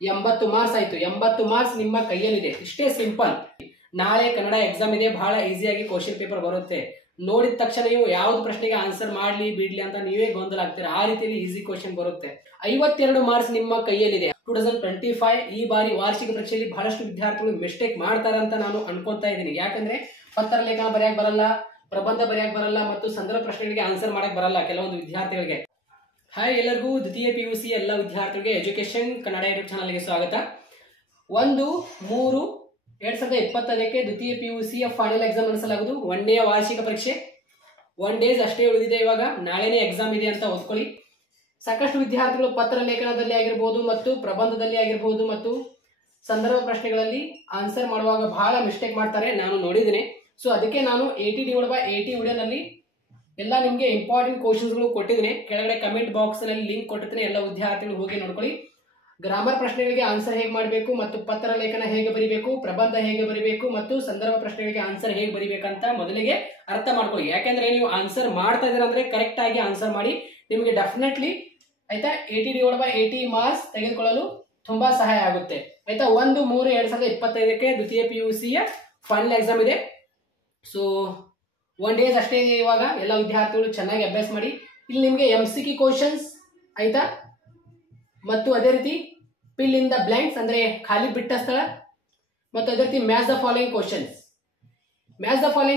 80 marks ಆಯ್ತು. 80 marks ನಿಮ್ಮ ಕೈಯಲ್ಲಿದೆ. ಇಷ್ಟೇ ಸಿಂಪಲ್. ನಾಳೆ ಕನ್ನಡ ಎಕ್ಸಾಮ್ ಇದೆ, ಬಹಳ ಈಸಿಯಾಗಿ ಕ್ವಶನ್ ಪೇಪರ್ ಬರುತ್ತೆ. ನೋಡಿದ ತಕ್ಷಣ ನೀವು ಯಾವ್ದು ಪ್ರಶ್ನೆಗೆ ಆನ್ಸರ್ ಮಾಡ್ಲಿ ಬಿಡ್ಲಿ ಅಂತ ನೀವೇ ಗೊಂದಲ ಆಗ್ತೀರಾ. ಆ ರೀತಿಯಲ್ಲಿ ಈಸಿ ಕ್ವಶನ್ ಬರುತ್ತೆ. 52 ಮಾರ್ಕ್ಸ್ ನಿಮ್ಮ ಕೈಯಲ್ಲಿದೆ. 2025 ಈ ಬಾರಿ ವಾರ್ಷಿಕ ಪರೀಕ್ಷೆಯಲ್ಲಿ ಬಹಳಷ್ಟು ವಿದ್ಯಾರ್ಥಿಗಳು ಮಿಸ್ಟೇಕ್ ಮಾಡ್ತಾರೆ ಅಂತ ನಾನು ಅನ್ಕೊಂತಾ ಇದ್ದೀನಿ. ಯಾಕಂದ್ರೆ ಪತ್ರ ಲೇಖನ ಬರೆಯಕ್ ಬರಲ್ಲ, ಪ್ರಬಂಧ ಬರೆಯಕ್ ಬರಲ್ಲ ಮತ್ತು ಸಂದರ್ಭ ಪ್ರಶ್ನೆಗಳಿಗೆ ಆನ್ಸರ್ ಮಾಡಕ್ ಬರಲ್ಲ ಕೆಲವೊಂದು ವಿದ್ಯಾರ್ಥಿಗಳಿಗೆ. ಹಾಯ್, ಎಲ್ಲರಿಗೂ ದ್ವಿತೀಯ PUC ಎಲ್ಲ ವಿದ್ಯಾರ್ಥಿಗಳಿಗೆ ಎಜುಕೇಶನ್ ಕನ್ನಡ ಯೂಟ್ಯೂಬ್ ಚಾನಲ್ಗೆ ಸ್ವಾಗತ. 1/3/2025ಕ್ಕೆ ದ್ವಿತೀಯ PUC ಫೈನಲ್ ಎಕ್ಸಾಮ್ ನಡೆಸಲಾಗುವುದು. 1 ಡೇ ವಾರ್ಷಿಕ ಪರೀಕ್ಷೆ, 1 ಡೇಸ್ ಅಷ್ಟೇ ಉಳಿದಿದೆ. ಇವಾಗ ನಾಳೆನೇ ಎಕ್ಸಾಮ್ ಇದೆ ಅಂತ ಓದ್ಕೊಳ್ಳಿ. ಸಾಕಷ್ಟು ವಿದ್ಯಾರ್ಥಿಗಳು ಪತ್ರ ಲೇಖನದಲ್ಲಿ ಆಗಿರ್ಬೋದು ಮತ್ತು ಪ್ರಬಂಧದಲ್ಲಿ ಆಗಿರ್ಬೋದು ಮತ್ತು ಸಂದರ್ಭ ಪ್ರಶ್ನೆಗಳಲ್ಲಿ ಆನ್ಸರ್ ಮಾಡುವಾಗ ಬಹಳ ಮಿಸ್ಟೇಕ್ ಮಾಡ್ತಾರೆ, ನಾನು ನೋಡಿದ್ದೀನಿ. ಸೊ ಅದಕ್ಕೆ ನಾನು 80/80 ವಿಡಿಯೋನಲ್ಲಿ ಎಲ್ಲ ನಿಮಗೆ ಇಂಪಾರ್ಟೆಂಟ್ ಕ್ವಶನ್ಸ್ಗಳು ಕೊಟ್ಟಿದ್ದೀನಿ. ಕೆಳಗಡೆ ಕಮೆಂಟ್ ಬಾಕ್ಸ್ ನಲ್ಲಿ ಲಿಂಕ್ ಕೊಟ್ಟಿರ್ತೀನಿ, ಎಲ್ಲ ವಿದ್ಯಾರ್ಥಿಗಳು ಹೋಗಿ ನೋಡ್ಕೊಳ್ಳಿ. ಗ್ರಾಮರ್ ಪ್ರಶ್ನೆಗಳಿಗೆ ಆನ್ಸರ್ ಹೇಗೆ ಮಾಡಬೇಕು ಮತ್ತು ಪತ್ರ ಲೇಖನ ಹೇಗೆ ಬರಿಬೇಕು, ಪ್ರಬಂಧ ಹೇಗೆ ಬರಿಬೇಕು ಮತ್ತು ಸಂದರ್ಭ ಪ್ರಶ್ನೆಗಳಿಗೆ ಆನ್ಸರ್ ಹೇಗೆ ಬರಿಬೇಕಂತ ಮೊದಲಿಗೆ ಅರ್ಥ ಮಾಡ್ಕೊಳ್ಳಿ. ಯಾಕಂದ್ರೆ ನೀವು ಆನ್ಸರ್ ಮಾಡ್ತಾ ಇದ್ದೀರಾ ಅಂದ್ರೆ ಕರೆಕ್ಟ್ ಆಗಿ ಆನ್ಸರ್ ಮಾಡಿ. ನಿಮಗೆ ಡೆಫಿನೆಟ್ಲಿ ಆಯ್ತಾ 80/80 ಮಾರ್ಕ್ಸ್ ತೆಗೆದುಕೊಳ್ಳಲು ತುಂಬಾ ಸಹಾಯ ಆಗುತ್ತೆ. ಆಯ್ತಾ 1/3/2025ಕ್ಕೆ ದ್ವಿತೀಯ PUC ಫೈನಲ್ ಎಕ್ಸಾಮ್ ಇದೆ. ಸೊ 1 ಡೇಸ್ ಅಷ್ಟೇ ಇದೆ. ಇವಾಗ ಎಲ್ಲ ವಿದ್ಯಾರ್ಥಿಗಳು ಚೆನ್ನಾಗಿ ಅಭ್ಯಾಸ ಮಾಡಿ. ಇಲ್ಲಿ ನಿಮಗೆ MCQ ಕ್ವಶನ್ಸ್ ಆಯ್ತಾ ಮತ್ತು ಅದೇ ರೀತಿ ಫಿಲ್ ಇನ್ ದ ಬ್ಲಾಂಕ್ಸ್ ಅಂದ್ರೆ ಖಾಲಿ ಬಿಟ್ಟ ಸ್ಥಳ ಮತ್ತು ಅದೇ ರೀತಿ ಮ್ಯಾಚ್ ದ ಫಾಲೋಯಿಂಗ್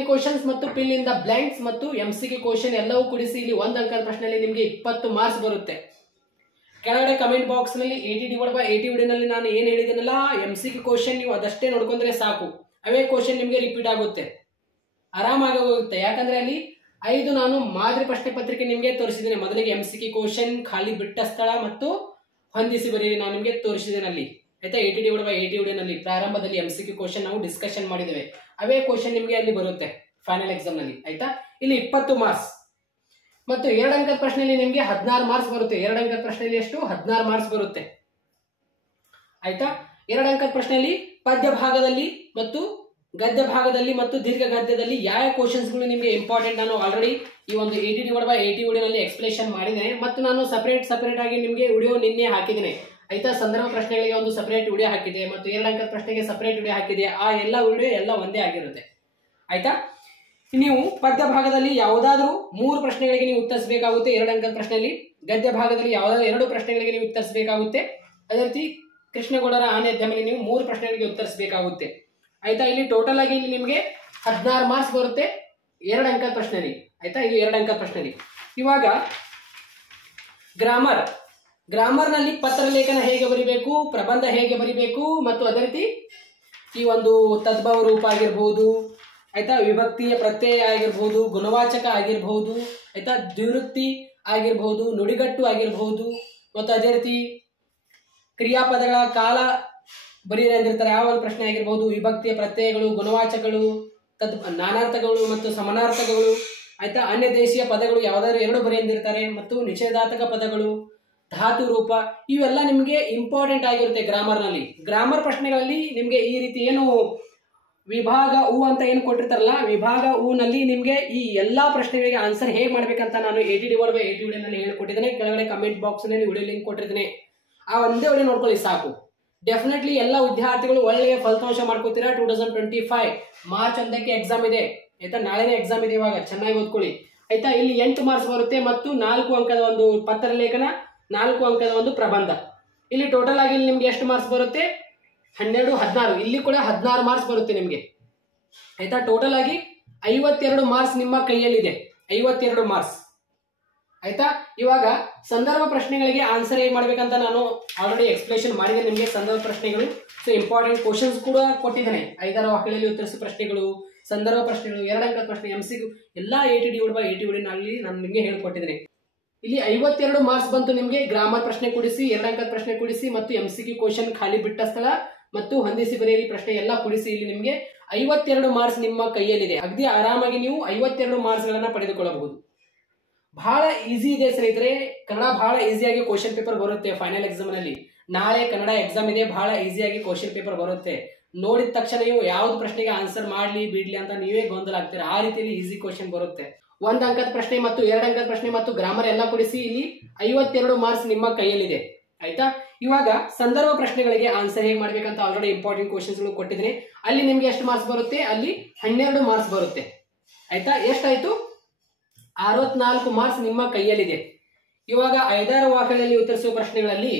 ಕ್ವಶನ್ಸ್ ಮತ್ತು ಫಿಲ್ ಇನ್ ದ ಬ್ಲಾಂಕ್ಸ್ ಮತ್ತು MCQ ಕ್ವಶನ್ ಎಲ್ಲವೂ ಕೂಡಿಸಿ ಇಲ್ಲಿ 1 ಅಂಕದ ಪ್ರಶ್ನೆಯಲ್ಲಿ ನಿಮಗೆ 20 ಮಾರ್ಕ್ಸ್ ಬರುತ್ತೆ. ಕೆಳಗಡೆ ಕಮೆಂಟ್ ಬಾಕ್ಸ್ ನಲ್ಲಿ 80/80 ವಿಡಿಯೋನಲ್ಲಿ ನಾನು ಏನು ಹೇಳಿದ್ದೀನಲ್ಲ MCQ ಕ್ವಶನ್ ನೀವು ಅದಷ್ಟೇ ನೋಡ್ಕೊಂಡ್ರೆ ಸಾಕು. ಅವೇ ಕ್ವಶನ್ ನಿಮಗೆ ರಿಪೀಟ್ ಆಗುತ್ತೆ, ಆರಾಮಾಗಿ ಹೋಗುತ್ತೆ. ಯಾಕಂದ್ರೆ ಅಲ್ಲಿ 5 ನಾನು ಮಾದರಿ ಪ್ರಶ್ನೆ ಪತ್ರಿಕೆ ನಿಮಗೆ ತೋರಿಸಿದ್ದೇನೆ. ಮೊದಲಿಗೆ MCQ ಕ್ವಶನ್, ಖಾಲಿ ಬಿಟ್ಟ ಸ್ಥಳ ಮತ್ತು ಹೊಂದಿಸಿ ಬರೀರಿ ನಾನು ನಿಮಗೆ ತೋರಿಸಿದ್ದೇನೆ ಅಲ್ಲಿ ಆಯ್ತಾ. 80/80 ವಿಡಿಯೋನಲ್ಲಿ ಪ್ರಾರಂಭದಲ್ಲಿ MCQ ಕ್ವಶನ್ ನಾವು ಡಿಸ್ಕಷನ್ ಮಾಡಿದ್ದೇವೆ. ಅವೇ ಕ್ವಶನ್ ನಿಮಗೆ ಅಲ್ಲಿ ಬರುತ್ತೆ ಫೈನಲ್ ಎಕ್ಸಾಮ್ ನಲ್ಲಿ ಆಯ್ತಾ. ಇಲ್ಲಿ 20 ಮಾರ್ಕ್ಸ್ ಮತ್ತು 2 ಅಂಕದ ಪ್ರಶ್ನೆಯಲ್ಲಿ ನಿಮಗೆ 16 ಮಾರ್ಕ್ಸ್ ಬರುತ್ತೆ. 2 ಅಂಕದ ಪ್ರಶ್ನೆಯಲ್ಲಿ ಎಷ್ಟು 16 ಮಾರ್ಕ್ಸ್ ಬರುತ್ತೆ ಆಯ್ತಾ. 2 ಅಂಕದ ಪ್ರಶ್ನೆಯಲ್ಲಿ ಪದ್ಯ ಭಾಗದಲ್ಲಿ ಮತ್ತು ಗದ್ಯ ಭಾಗದಲ್ಲಿ ಮತ್ತು ದೀರ್ಘ ಗದ್ಯದಲ್ಲಿ ಯಾವ ಕ್ವಶನ್ಸ್ಗಳು ನಿಮಗೆ ಇಂಪಾರ್ಟೆಂಟ್ ನಾನು ಆಲ್ರೆಡಿ ಈ ಒಂದು 80/80 ವಿಡಿಯೋನಲ್ಲಿ ಎಕ್ಸ್ಪ್ಲೇಷನ್ ಮಾಡಿದ್ದೇನೆ. ಮತ್ತು ನಾನು ಸಪರೇಟ್ ಆಗಿ ನಿಮಗೆ ವಿಡಿಯೋ ನಿನ್ನೆ ಹಾಕಿದ್ದೇನೆ ಆಯ್ತಾ. ಸಂದರ್ಭ ಪ್ರಶ್ನೆಗಳಿಗೆ ಒಂದು ಸಪರೇಟ್ ವಿಡಿಯೋ ಹಾಕಿದೆ ಮತ್ತು 2 ಅಂಕದ ಪ್ರಶ್ನೆಗೆ ಸಪರೇಟ್ ವಿಡಿಯೋ ಹಾಕಿದೆ. ಆ ಎಲ್ಲ ವಿಡಿಯೋ ಎಲ್ಲ ಒಂದೇ ಆಗಿರುತ್ತೆ ಆಯ್ತಾ. ನೀವು ಪದ್ಯ ಭಾಗದಲ್ಲಿ ಯಾವುದಾದ್ರೂ 3 ಪ್ರಶ್ನೆಗಳಿಗೆ ನೀವು ಉತ್ತರಿಸಬೇಕಾಗುತ್ತೆ 2 ಅಂಕದ ಪ್ರಶ್ನೆಯಲ್ಲಿ. ಗದ್ಯ ಭಾಗದಲ್ಲಿ ಯಾವುದಾದ್ರೂ 2 ಪ್ರಶ್ನೆಗಳಿಗೆ ನೀವು ಉತ್ತರಿಸಬೇಕಾಗುತ್ತೆ. ಅದೇ ರೀತಿ ಕೃಷ್ಣಗೌಡರ ಆನೆ ಮೇಲೆ ನೀವು 3 ಪ್ರಶ್ನೆಗಳಿಗೆ ಉತ್ತರಿಸಬೇಕಾಗುತ್ತೆ ಆಯ್ತಾ. ಇಲ್ಲಿ ಟೋಟಲ್ ಆಗಿ ಇಲ್ಲಿ ನಿಮಗೆ 16 ಮಾರ್ಕ್ಸ್ ಬರುತ್ತೆ 2 ಅಂಕದ ಪ್ರಶ್ನೆಯಲ್ಲಿ ಆಯ್ತಾ. ಇದು 2 ಅಂಕದ ಪ್ರಶ್ನೆಯಲ್ಲಿ. ಇವಾಗ ಗ್ರಾಮರ್ ನಲ್ಲಿ ಪತ್ರ ಲೇಖನ ಹೇಗೆ ಬರಿಬೇಕು, ಪ್ರಬಂಧ ಹೇಗೆ ಬರಿಬೇಕು ಮತ್ತು ಅದೇ ರೀತಿ ಈ ಒಂದು ತದ್ಭವ ರೂಪ ಆಗಿರ್ಬೋದು ಆಯ್ತಾ, ವಿಭಕ್ತಿಯ ಪ್ರತ್ಯಯ ಆಗಿರ್ಬೋದು, ಗುಣವಾಚಕ ಆಗಿರ್ಬೋದು ಆಯ್ತಾ, ದ್ವಿವೃತ್ತಿ ಆಗಿರ್ಬೋದು, ನುಡಿಗಟ್ಟು ಆಗಿರ್ಬೋದು ಮತ್ತು ಅದೇ ರೀತಿ ಕ್ರಿಯಾಪದಗಳ ಕಾಲ ಬರೀರಿ ಅಂದಿರ್ತಾರೆ ಯಾವ ಒಂದು ಪ್ರಶ್ನೆ ಆಗಿರ್ಬೋದು, ವಿಭಕ್ತಿಯ ಪ್ರತ್ಯಯಗಳು, ಗುಣವಾಚಕಗಳು, ನಾನಾರ್ಥಗಳು ಮತ್ತು ಸಮಾನಾರ್ಥಕಗಳು ಆಯ್ತಾ, ಅನ್ಯ ದೇಶೀಯ ಪದಗಳು ಯಾವ್ದಾದ್ರು 2 ಬರಿ ಅಂದಿರ್ತಾರೆ ಮತ್ತು ನಿಷೇಧಾರ್ಥಕ ಪದಗಳು, ಧಾತು ರೂಪ, ಇವೆಲ್ಲ ನಿಮಗೆ ಇಂಪಾರ್ಟೆಂಟ್ ಆಗಿರುತ್ತೆ ಗ್ರಾಮರ್ ನಲ್ಲಿ. ಗ್ರಾಮರ್ ಪ್ರಶ್ನೆಗಳಲ್ಲಿ ನಿಮಗೆ ಈ ರೀತಿ ಏನು ವಿಭಾಗ ಉ ಅಂತ ಏನು ಕೊಟ್ಟಿರ್ತಾರಲ್ಲ, ವಿಭಾಗ ಉ ನಲ್ಲಿ ನಿಮಗೆ ಈ ಎಲ್ಲಾ ಪ್ರಶ್ನೆಗಳಿಗೆ ಆನ್ಸರ್ ಹೇಗೆ ಮಾಡ್ಬೇಕಂತ ನಾನು 80/80 ವಿಡಿಯೋನಲ್ಲಿ ಹೇಳಿಕೊಟ್ಟಿದ್ದೇನೆ. ಕೆಳಗಡೆ ಕಮೆಂಟ್ ಬಾಕ್ಸ್ ನಲ್ಲಿ ವಿಡಿಯೋ ಲಿಂಕ್ ಕೊಟ್ಟಿದ್ದೇನೆ. ಆ ಒಂದೇ ವಿಡಿಯೋ ನೋಡ್ಕೊಳ್ಳಿ ಸಾಕು. ಡೆಫಿನೆಟ್ಲಿ ಎಲ್ಲ ವಿದ್ಯಾರ್ಥಿಗಳು ಒಳ್ಳೆಯ ಫಲಿತಾಂಶ ಮಾಡ್ಕೋತೀರಾ. 2025 ಮಾರ್ಚ್ 1ಕ್ಕೆ ಎಕ್ಸಾಮ್ ಇದೆ ಆಯ್ತಾ. ನಾಳೆನೇ ಎಕ್ಸಾಮ್ ಇದೆ. ಇವಾಗ ಚೆನ್ನಾಗಿ ಓದ್ಕೊಳ್ಳಿ ಆಯ್ತಾ. ಇಲ್ಲಿ 8 ಮಾರ್ಕ್ಸ್ ಬರುತ್ತೆ ಮತ್ತು 4 ಅಂಕದ ಒಂದು ಪತ್ರ ಲೇಖನ, 4 ಅಂಕದ ಒಂದು ಪ್ರಬಂಧ. ಇಲ್ಲಿ ಟೋಟಲ್ ಆಗಿ ನಿಮ್ಗೆ ಎಷ್ಟು ಮಾರ್ಕ್ಸ್ ಬರುತ್ತೆ 12, 16. ಇಲ್ಲಿ ಕೂಡ 16 ಮಾರ್ಕ್ಸ್ ಬರುತ್ತೆ ನಿಮ್ಗೆ ಆಯ್ತಾ. ಟೋಟಲ್ ಆಗಿ 52 ಮಾರ್ಕ್ಸ್ ನಿಮ್ಮ ಕೈಯಲ್ಲಿದೆ, 52 ಮಾರ್ಕ್ಸ್ ಆಯ್ತಾ. ಇವಾಗ ಸಂದರ್ಭ ಪ್ರಶ್ನೆಗಳಿಗೆ ಆನ್ಸರ್ ಹೇಗೆ ಮಾಡ್ಬೇಕಂತ ನಾನು ಆಲ್ರೆಡಿ ಎಕ್ಸ್ಪ್ಲೇಷನ್ ಮಾಡಿದ್ದೇನೆ ನಿಮಗೆ. ಸಂದರ್ಭ ಪ್ರಶ್ನೆಗಳು ಸೊ ಇಂಪಾರ್ಟೆಂಟ್ ಕ್ವಶನ್ಸ್ ಕೂಡ ಕೊಟ್ಟಿದ್ದೇನೆ. 5 ವಾಕ್ಯಗಳಲ್ಲಿ ಉತ್ತರಿಸುವ ಪ್ರಶ್ನೆಗಳು, ಸಂದರ್ಭ ಪ್ರಶ್ನೆಗಳು, 2 ಅಂಕದ ಪ್ರಶ್ನೆ, MCQ ಎಲ್ಲ 80/80 ವಿಡಿಯೋನಲ್ಲಿ ನಾನು ನಿಮಗೆ ಹೇಳ್ಕೊಟ್ಟಿದ್ದೇನೆ. ಇಲ್ಲಿ 52 ಮಾರ್ಕ್ಸ್ ಬಂತು ನಿಮಗೆ. ಗ್ರಾಮರ್ ಪ್ರಶ್ನೆ ಕೂಡಿಸಿ, 2 ಅಂಕದ ಪ್ರಶ್ನೆ ಕೂಡಿಸಿ ಮತ್ತು MCQ ಕ್ವಶನ್, ಖಾಲಿ ಬಿಟ್ಟ ಸ್ಥಳ ಮತ್ತು ಹೊಂದಿಸಿ ಬರೆಯಿರಿ ಪ್ರಶ್ನೆ ಎಲ್ಲ ಕೂಡಿಸಿ ಇಲ್ಲಿ ನಿಮಗೆ 52 ಮಾರ್ಕ್ಸ್ ನಿಮ್ಮ ಕೈಯಲ್ಲಿದೆ. ಅಗದಿ ಆರಾಮಾಗಿ ನೀವು 52 ಮಾರ್ಕ್ಸ್ ಗಳನ್ನ ಪಡೆದುಕೊಳ್ಳಬಹುದು. ಬಹಳ ಈಸಿ ಇದೆ ಸ್ನೇಹಿತರೆ. ಕನ್ನಡ ಬಹಳ ಈಸಿಯಾಗಿ ಕ್ವಶನ್ ಪೇಪರ್ ಬರುತ್ತೆ ಫೈನಲ್ ಎಕ್ಸಾಮ್ ನಲ್ಲಿ. ನಾಳೆ ಕನ್ನಡ ಎಕ್ಸಾಮ್ ಇದೆ, ಬಹಳ ಈಸಿಯಾಗಿ ಕ್ವಶನ್ ಪೇಪರ್ ಬರುತ್ತೆ. ನೋಡಿದ ತಕ್ಷಣ ನೀವು ಯಾವ್ದು ಪ್ರಶ್ನೆಗೆ ಆನ್ಸರ್ ಮಾಡ್ಲಿ ಬಿಡ್ಲಿ ಅಂತ ನೀವೇ ಗೊಂದಲ ಆಗ್ತೀರಾ. ಆ ರೀತಿಯಲ್ಲಿ ಈಸಿ ಕ್ವಶನ್ ಬರುತ್ತೆ. 1 ಅಂಕದ ಪ್ರಶ್ನೆ ಮತ್ತು 2 ಅಂಕದ ಪ್ರಶ್ನೆ ಮತ್ತು ಗ್ರಾಮರ್ ಎಲ್ಲ ಕೂಡಿಸಿ ಇಲ್ಲಿ 52 ಮಾರ್ಕ್ಸ್ ನಿಮ್ಮ ಕೈಯಲ್ಲಿದೆ ಆಯ್ತಾ. ಇವಾಗ ಸಂದರ್ಭ ಪ್ರಶ್ನೆಗಳಿಗೆ ಆನ್ಸರ್ ಹೇಗೆ ಮಾಡ್ಬೇಕಂತ ಆಲ್ರೆಡಿ ಇಂಪಾರ್ಟೆಂಟ್ ಕ್ವಶನ್ಸ್ಗಳು ಕೊಟ್ಟಿದ್ದೀನಿ. ಅಲ್ಲಿ ನಿಮ್ಗೆ ಎಷ್ಟು ಮಾರ್ಕ್ಸ್ ಬರುತ್ತೆ? ಅಲ್ಲಿ 12 ಮಾರ್ಕ್ಸ್ ಬರುತ್ತೆ. ಆಯ್ತಾ? ಎಷ್ಟಾಯ್ತು? 64 ಮಾರ್ಕ್ಸ್ ನಿಮ್ಮ ಕೈಯಲ್ಲಿದೆ. ಇವಾಗ 5 ವಾಕ್ಯಗಳಲ್ಲಿ ಉತ್ತರಿಸುವ ಪ್ರಶ್ನೆಗಳಲ್ಲಿ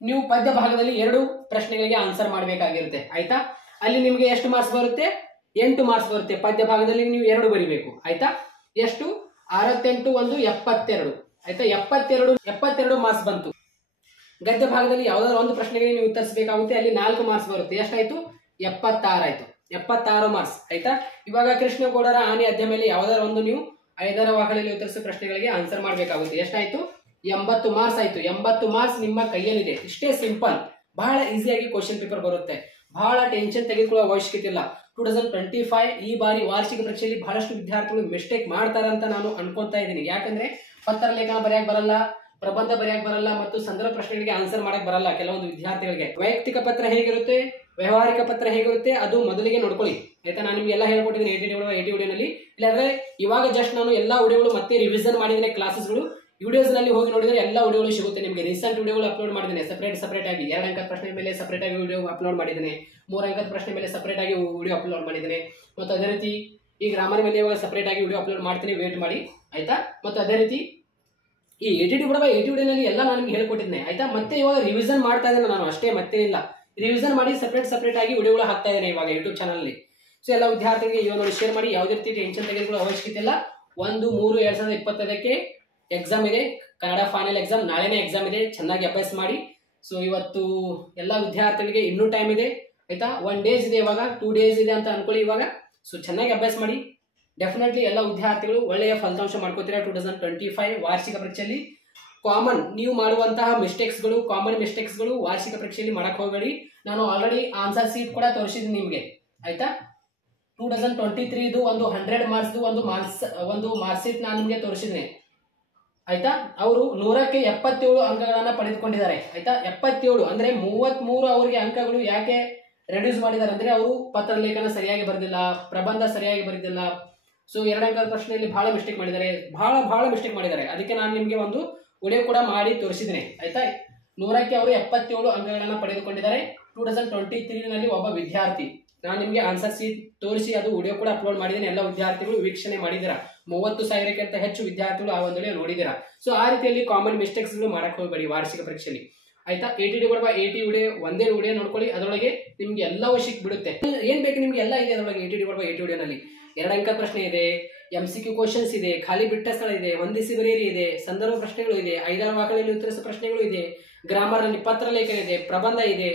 ನೀವು ಪದ್ಯ ಭಾಗದಲ್ಲಿ 2 ಪ್ರಶ್ನೆಗಳಿಗೆ ಆನ್ಸರ್ ಮಾಡಬೇಕಾಗಿರುತ್ತೆ. ಆಯ್ತಾ? ಅಲ್ಲಿ ನಿಮ್ಗೆ ಎಷ್ಟು ಮಾರ್ಕ್ಸ್ ಬರುತ್ತೆ? 8 ಮಾರ್ಕ್ಸ್ ಬರುತ್ತೆ. ಪದ್ಯ ಭಾಗದಲ್ಲಿ ನೀವು 2 ಬರಿಬೇಕು. ಆಯ್ತಾ? ಎಷ್ಟು? 68 1 72. ಆಯ್ತಾ? 72 ಮಾರ್ಕ್ಸ್ ಬಂತು. ಗದ್ಯ ಭಾಗದಲ್ಲಿ ಯಾವ್ದಾದ್ರು ಒಂದು ಪ್ರಶ್ನೆಗೆ ನೀವು ಉತ್ತರಿಸಬೇಕಾಗುತ್ತೆ. ಅಲ್ಲಿ 4 ಮಾರ್ಕ್ಸ್ ಬರುತ್ತೆ. ಎಷ್ಟಾಯ್ತು? 76 ಆಯ್ತು. 76 ಮಾರ್ಕ್ಸ್. ಆಯ್ತಾ? ಇವಾಗ ಕೃಷ್ಣಗೌಡರ ಆನೆ ಅಧ್ಯಾಯ ಮೇಲೆ ಯಾವ್ದಾದ್ರು ಒಂದು ನೀವು 5 ವಾಕ್ಯಗಳಲ್ಲಿ ಉತ್ತರಿಸುವ ಪ್ರಶ್ನೆಗಳಿಗೆ ಆನ್ಸರ್ ಮಾಡಬೇಕಾಗುತ್ತೆ. ಎಷ್ಟಾಯ್ತು? 80 ಮಾರ್ಕ್ಸ್ ಆಯ್ತು. 80 ಮಾರ್ಕ್ಸ್ ನಿಮ್ಮ ಕೈಯಲ್ಲಿದೆ. ಇಷ್ಟೇ ಸಿಂಪಲ್. ಬಹಳ ಈಸಿಯಾಗಿ ಕ್ವಶನ್ ಪೇಪರ್ ಬರುತ್ತೆ. ಬಹಳ ಟೆನ್ಷನ್ ತೆಗೆದುಕೊಳ್ಳುವ ಅವಶ್ಯಕತೆ ಇಲ್ಲ. 2025 ಈ ಬಾರಿ ವಾರ್ಷಿಕ ಪರೀಕ್ಷೆಯಲ್ಲಿ ಬಹಳಷ್ಟು ವಿದ್ಯಾರ್ಥಿಗಳು ಮಿಸ್ಟೇಕ್ ಮಾಡ್ತಾರೆ ಅಂತ ನಾನು ಅನ್ಕೊಂತಾ ಇದ್ದೀನಿ. ಯಾಕಂದ್ರೆ ಪತ್ರ ಲೇಖನ ಬರೆಯಕ್ ಬರಲ್ಲ, ಪ್ರಬಂಧ ಬರೆಯಕ್ ಬರಲ್ಲ ಮತ್ತು ಸಂದರ್ಭ ಪ್ರಶ್ನೆಗಳಿಗೆ ಆನ್ಸರ್ ಮಾಡಕ್ ಬರಲ್ಲ ಕೆಲವೊಂದು ವಿದ್ಯಾರ್ಥಿಗಳಿಗೆ. ವೈಯಕ್ತಿಕ ಪತ್ರ ಹೇಗಿರುತ್ತೆ, ವ್ಯವಹಾರಿಕ ಪತ್ರ ಹೇಗಿರುತ್ತೆ ಅದು ಮೊದಲಿಗೆ ನೋಡ್ಕೊಳ್ಳಿ. ಆಯ್ತಾ? ನಾನು ನಿಮ್ಗೆ ಎಲ್ಲ ಹೇಳ್ಕೊಟ್ಟಿದ್ದೀನಿ 80 ವಿಡಿಯೋನಲ್ಲಿ. ಇಲ್ಲಾಂದ್ರೆ ಇವಾಗ ಜಸ್ಟ್ ನಾನು ಎಲ್ಲಾ ವಿಡಿಯೋಗಳು ಮತ್ತೆ ರಿವಿಷನ್ ಮಾಡಿದ್ದೇನೆ. ಕ್ಲಾಸಸ್ಗಳು ವಿಡಿಯೋಸ್ ನಲ್ಲಿ ಹೋಗಿ ನೋಡಿದ್ರೆ ಎಲ್ಲ ವಿಡಿಯೋಗಳು ಸಿಗುತ್ತೆ ನಿಮಗೆ. ರೀಸೆಂಟ್ ವಿಡಿಯೋಗಳು ಅಪ್ಲೋಡ್ ಮಾಡಿದ್ದೇನೆ ಸಪರೇಟ್ ಆಗಿ. 2 ಅಂಕದ ಪ್ರಶ್ನೆ ಮೇಲೆ ಸಪರೇಟ್ ಆಗಿ ವಿಡಿಯೋ ಅಪ್ಲೋಡ್ ಮಾಡಿದ್ದೇನೆ. 3 ಅಂಕದ ಪ್ರಶ್ನೆ ಮೇಲೆ ಸಪರೇಟ್ ಆಗಿ ವಿಡಿಯೋ ಅಪ್ಲೋಡ್ ಮಾಡಿದ್ದೇನೆ. ಮತ್ತು ಅದೇ ರೀತಿ ಈ ಗ್ರಾಮರ್ ಮೇಲೆ ಇವಾಗ ಸಪರೇಟ್ ಆಗಿ ವಿಡಿಯೋ ಅಪ್ಲೋಡ್ ಮಾಡ್ತೀನಿ, ವೇಟ್ ಮಾಡಿ. ಆಯ್ತಾ? ಮತ್ತು ಅದೇ ರೀತಿ ಈ 80 ವಿಡಿಯೋನಲ್ಲಿ ಎಲ್ಲ ನಾನು ನಿಮ್ಗೆ ಹೇಳ್ಕೊಟ್ಟಿದ್ದೇನೆ. ಆಯ್ತಾ? ಮತ್ತೆ ಇವಾಗ ರಿವಿಷನ್ ಮಾಡ್ತಾ ಇದ್ದೇನೆ ನಾನು, ಅಷ್ಟೇ ಮತ್ತೇನಿಲ್ಲ. ರಿವಿಷನ್ ಮಾಡಿ ಸಪರೇಟ್ ಆಗಿ ವಿಡಿಯೋಗಳು ಹಾಕ್ತಾ ಇದ್ದೇನೆ ಇವಾಗ ಯೂಟ್ಯೂಬ್ ಚಾನಲ್ ಅಲ್ಲಿ. ಸೊ ಎಲ್ಲ ವಿದ್ಯಾರ್ಥಿಗಳಿಗೆ ಇವಾಗ ನೋಡಿ ಶೇರ್ ಮಾಡಿ. ಯಾವುದೇ ರೀತಿ ಟೆನ್ಷನ್ ತೆಗೆದುಕೊಳ್ಳೋ ಅವಶ್ಯಕತೆ ಇಲ್ಲ. 1/3/2025 ಎಕ್ಸಾಮ್ ಇದೆ. ಕನ್ನಡ ಫೈನಲ್ ಎಕ್ಸಾಮ್ ನಾಳೆನೇ ಎಕ್ಸಾಮ್ ಇದೆ. ಚೆನ್ನಾಗಿ ಅಭ್ಯಾಸ ಮಾಡಿ. ಸೊ ಇವತ್ತು ಎಲ್ಲ ವಿದ್ಯಾರ್ಥಿಗಳಿಗೆ ಇನ್ನೂ ಟೈಮ್ ಇದೆ. ಆಯ್ತಾ? 1 ಡೇಸ್ ಇದೆ, ಇವಾಗ 2 ಡೇಸ್ ಇದೆ ಅಂತ ಅನ್ಕೊಳ್ಳಿ ಇವಾಗ. ಸೊ ಚೆನ್ನಾಗಿ ಅಭ್ಯಾಸ ಮಾಡಿ. ಡೆಫಿನೆಟ್ಲಿ ಎಲ್ಲ ವಿದ್ಯಾರ್ಥಿಗಳು ಒಳ್ಳೆಯ ಫಲಿತಾಂಶ ಮಾಡ್ಕೋತೀರಾ 2025 ವಾರ್ಷಿಕ ಪರೀಕ್ಷೆಯಲ್ಲಿ. ಕಾಮನ್ ನೀವು ಮಾಡುವಂತಹ ಕಾಮನ್ ಮಿಸ್ಟೇಕ್ಸ್ಗಳು ವಾರ್ಷಿಕ ಪರೀಕ್ಷೆಯಲ್ಲಿ ಮಾಡಕ್ ಹೋಗಬೇಡಿ. ನಾನು ಆಲ್ರೆಡಿ ಆನ್ಸರ್ ಶೀಟ್ ಕೂಡ ತೋರಿಸಿದ್ದೀನಿ ನಿಮಗೆ. ಆಯ್ತಾ? 2023 ಒಂದು 100 ಮಾರ್ಕ್ಸ್ ಒಂದು ಮಾರ್ಕ್ಸ್ ಶೀಟ್ ನಾನು ನಿಮಗೆ ತೋರಿಸಿದ್ದೀನಿ. ಆಯ್ತಾ? ಅವರು 100ಕ್ಕೆ 77 ಅಂಕಗಳನ್ನ ಪಡೆದುಕೊಂಡಿದ್ದಾರೆ. ಆಯ್ತಾ? 77 ಅಂದ್ರೆ 33 ಅವರಿಗೆ ಅಂಕಗಳು ಯಾಕೆ ರೆಡ್ಯೂಸ್ ಮಾಡಿದ್ದಾರೆ ಅಂದ್ರೆ ಅವರು ಪತ್ರ ಲೇಖನ ಸರಿಯಾಗಿ ಬರೆದಿಲ್ಲ, ಪ್ರಬಂಧ ಸರಿಯಾಗಿ ಬರೆದಿಲ್ಲ. ಸೊ 2 ಅಂಕದ ಪ್ರಶ್ನೆಯಲ್ಲಿ ಬಹಳ ಮಿಸ್ಟೇಕ್ ಮಾಡಿದ್ದಾರೆ, ಬಹಳ ಮಿಸ್ಟೇಕ್ ಮಾಡಿದ್ದಾರೆ. ಅದಕ್ಕೆ ನಾನು ನಿಮಗೆ ಒಂದು ವಿಡಿಯೋ ಕೂಡ ಮಾಡಿ ತೋರಿಸಿದ್ದೇನೆ. ಆಯ್ತಾ? 100ಕ್ಕೆ ಅವರು 77 ಅಂಕಗಳನ್ನ ಪಡೆದುಕೊಂಡಿದ್ದಾರೆ 2023 ನಲ್ಲಿ. ಒಬ್ಬ ವಿದ್ಯಾರ್ಥಿ ನಾನು ನಿಮಗೆ ಆನ್ಸರ್ ಶೀಟ್ ತೋರಿಸಿ ಅದು ವಿಡಿಯೋ ಕೂಡ ಅಪ್ಲೋಡ್ ಮಾಡಿದ್ದೇನೆ. ಎಲ್ಲ ವಿದ್ಯಾರ್ಥಿಗಳು ವೀಕ್ಷಣೆ ಮಾಡಿದ್ದೀರಾ. 30,000ಕ್ಕಿಂತ ಹೆಚ್ಚು ವಿದ್ಯಾರ್ಥಿಗಳು ಆ ಒಂದು ವಿಡಿಯೋ ನೋಡಿದ್ದೀರಾ. ಸೊ ಆ ರೀತಿಯಲ್ಲಿ ಕಾಮನ್ ಮಿಸ್ಟೇಕ್ಸ್ಗಳು ಮಾಡಕ್ ಹೋಗಬೇಡಿ ವಾರ್ಷಿಕ ಪರೀಕ್ಷೆಯಲ್ಲಿ. ಆಯ್ತಾ? 80/80 ವಿಡಿಯೋ ಒಂದೇ ವಿಡಿಯೋ ನೋಡ್ಕೊಳ್ಳಿ. ಅದರೊಳಗೆ ನಿಮ್ಗೆ ಎಲ್ಲವೂ ಸಿಕ್ಬಿಡುತ್ತೆ. ಏನ್ ಬೇಕು ನಿಮ್ಗೆ ಎಲ್ಲ ಇದೆ ಅದರೊಳಗೆ. 80/80 ವಿಡಿಯೋನಲ್ಲಿ 2 ಅಂಕದ ಪ್ರಶ್ನೆ ಇದೆ, MCQ ಕ್ವಶನ್ಸ್ ಇದೆ, ಖಾಲಿ ಬಿಟ್ಟ ಸ್ಥಳ ಇದೆ, ಹೊಂದಿಸಿ ಬರೆಯಿರಿ ಇದೆ, ಸಂದರ್ಭ ಪ್ರಶ್ನೆಗಳು ಇದೆ, 5 ವಾಕ್ಯಗಳಲ್ಲಿ ಉತ್ತರಿಸುವ ಪ್ರಶ್ನೆಗಳು ಇದೆ, ಗ್ರಾಮರ್ ನಲ್ಲಿ ಪತ್ರ ಲೇಖನ ಇದೆ, ಪ್ರಬಂಧ ಇದೆ.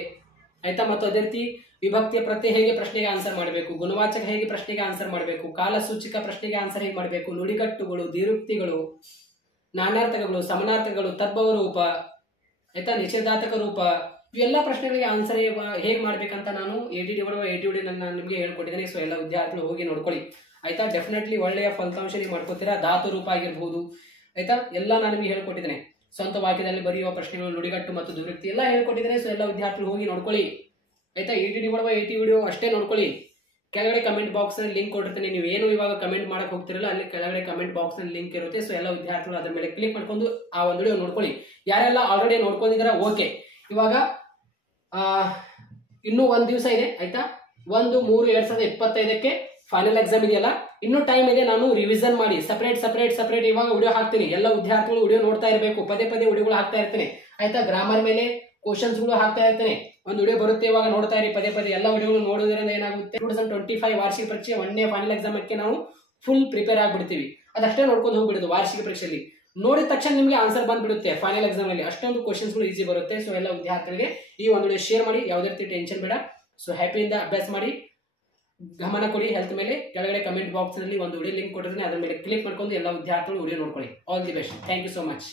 ಆಯ್ತಾ? ಮತ್ತು ಅದೇ ರೀತಿ ವಿಭಕ್ತಿಯ ಪ್ರತ್ಯಯ ಹೇಗೆ ಪ್ರಶ್ನೆಗೆ ಆನ್ಸರ್ ಮಾಡಬೇಕು, ಗುಣವಾಚಕ ಹೇಗೆ ಪ್ರಶ್ನೆಗೆ ಆನ್ಸರ್ ಮಾಡಬೇಕು, ಕಾಲಸೂಚಕ ಪ್ರಶ್ನೆಗೆ ಆನ್ಸರ್ ಹೇಗೆ ಮಾಡಬೇಕು, ನುಡಿಗಟ್ಟುಗಳು, ದೀರ್ಘೋಕ್ತಿಗಳು, ನಾನಾರ್ಥಕಗಳು, ಸಮನಾರ್ಥಕಗಳು, ತದ್ಭವ ರೂಪ, ಆಯ್ತಾ, ನಿಷೇಧಾರ್ಥಕ ರೂಪ, ಇವೆಲ್ಲ ಪ್ರಶ್ನೆಗಳಿಗೆ ಆನ್ಸರ್ ಹೇಗೆ ಮಾಡ್ಬೇಕಂತ ನಾನು 80/80 ವಿಡಿಯೋ ನಾನು ನಿಮಗೆ ಹೇಳ್ಕೊಟ್ಟಿದ್ದೇನೆ. ಸೊ ಎಲ್ಲ ವಿದ್ಯಾರ್ಥಿಗಳು ಹೋಗಿ ನೋಡ್ಕೊಳ್ಳಿ. ಆಯ್ತಾ? ಡೆಫಿನೆಟ್ಲಿ ಒಳ್ಳೆಯ ಫಲಿತಾಂಶ ನೀವು ಮಾಡ್ಕೋತೀರಾ. ಧಾತು ರೂಪ ಆಗಿರ್ಬಹುದು. ಆಯ್ತಾ? ಎಲ್ಲ ನಾನು ನಿಮಗೆ ಹೇಳ್ಕೊಟ್ಟಿದ್ದೇನೆ. ಸ್ವಂತ ವಾಕ್ಯದಲ್ಲಿ ಬರೆಯುವ ಪ್ರಶ್ನೆಗಳು, ನುಡಿಗಟ್ಟು ಮತ್ತು ದುರ್ವೃತ್ತಿ ಎಲ್ಲ ಹೇಳ್ಕೊಟ್ಟಿದ್ದೇನೆ. ಸೊ ಎಲ್ಲ ವಿದ್ಯಾರ್ಥಿಗಳು ಹೋಗಿ ನೋಡ್ಕೊಳ್ಳಿ. ಆಯ್ತಾ? 80/80 ವಿಡಿಯೋ ಅಷ್ಟೇ ನೋಡ್ಕೊಳ್ಳಿ. ಕೆಳಗಡೆ ಕಮೆಂಟ್ ಬಾಕ್ಸ್ ನಲ್ಲಿ ಲಿಂಕ್ ಕೊಟ್ಟಿರ್ತೀನಿ. ನೀವು ಏನು ಇವಾಗ ಕಮೆಂಟ್ ಮಾಡಕ್ ಹೋಗ್ತಿರಲ್ಲ, ಅಲ್ಲಿ ಕೆಳಗಡೆ ಕಮೆಂಟ್ ಬಾಕ್ಸ್ ನಲ್ಲಿ ಲಿಂಕ್ ಇರುತ್ತೆ. ಸೊ ಎಲ್ಲ ವಿದ್ಯಾರ್ಥಿಗಳು ಅದ್ರ ಮೇಲೆ ಕ್ಲಿಕ್ ಮಾಡ್ಕೊಂಡು ಆ ಒಂದು ವಿಡಿಯೋ ನೋಡ್ಕೊಳ್ಳಿ. ಯಾರೆಲ್ಲ ಆಲ್ರೆಡಿ ನೋಡ್ಕೊಂಡಿದಾರ ಓಕೆ. ಇವಾಗ ಇನ್ನೂ 1 ದಿವಸ ಇದೆ. ಆಯ್ತಾ? 1/3/2025 ಫೈನಲ್ ಎಕ್ಸಾಮ್ ಇದೆಯಲ್ಲ, ಇನ್ನೂ ಟೈಮ್ ಇದೆ. ನಾನು ರಿವಿಷನ್ ಮಾಡಿ ಸಪರೇಟ್ ಇವಾಗ ವಿಡಿಯೋ ಹಾಕ್ತೀನಿ. ಎಲ್ಲ ವಿದ್ಯಾರ್ಥಿಗಳು ವಿಡಿಯೋ ನೋಡ್ತಾ ಇರಬೇಕು. ಪದೇ ವಿಡಿಯೋಗಳು ಹಾಕ್ತಾ ಇರ್ತೇನೆ. ಆಯ್ತಾ? ಗ್ರಾಮರ್ ಮೇಲೆ ಕ್ವಶನ್ಸ್ಗಳು ಹಾಕ್ತಾ ಇರ್ತೇನೆ. ಒಂದು ವಿಡಿಯೋ ಬರುತ್ತೆ, ಇವಾಗ ನೋಡ್ತಾ ಇರಿ. ಪದೇ ಎಲ್ಲ ವಿಡಿಯೋಗಳು ನೋಡೋದ್ರಿಂದ ಏನಾಗುತ್ತೆ, 2025 ವಾರ್ಷಿಕ ಪರೀಕ್ಷೆ 1ನೇ ಫೈನಲ್ ಎಕ್ಸಾಮ್ಗೆ ನಾವು ಫುಲ್ ಪ್ರಿಪೇರ್ ಆಗ್ಬಿಡ್ತೀವಿ. ಅದಷ್ಟೇ ನೋಡ್ಕೊಂಡು ಹೋಗ್ಬಿಡುದು. ವಾರ್ಷಿಕ ಪರೀಕ್ಷೆಯಲ್ಲಿ ನೋಡಿದ ತಕ್ಷಣ ನಿಮಗೆ ಆನ್ಸರ್ ಬಂದ್ಬಿಡುತ್ತೆ. ಫೈನಲ್ ಎಕ್ಸಾಮ್ ಅಲ್ಲಿ ಅಷ್ಟೊಂದು ಕ್ವಶನ್ಸ್ಗಳು ಈಸಿ ಬರುತ್ತೆ. ಸೊ ಎಲ್ಲ ವಿದ್ಯಾರ್ಥಿಗಳಿಗೆ ಈ ಒಂದು ವಿಡಿಯೋ ಶೇರ್ ಮಾಡಿ. ಯಾವುದೇ ರೀತಿ ಟೆನ್ಷನ್ ಬೇಡ. ಸೊ ಹ್ಯಾಪಿಯಿಂದ ಅಭ್ಯಾಸ ಮಾಡಿ, ಗಮನ ಕೊಡಿ ಹೆಲ್ತ್ ಮೇಲೆ. ಕೆಳಗಡೆ ಕಮೆಂಟ್ ಬಾಕ್ಸ್ ನಲ್ಲಿ ಒಂದು ವಿಡಿಯೋ ಲಿಂಕ್ ಕೊಟ್ಟಿರ್ತೀನಿ. ಅದ್ರ ಮೇಲೆ ಕ್ಲಿಕ್ ಮಾಡ್ಕೊಂಡು ಎಲ್ಲ ವಿದ್ಯಾರ್ಥಿಗಳು ವಿಡಿಯೋ ನೋಡ್ಕೊಳ್ಳಿ. All the best. Thank you so much.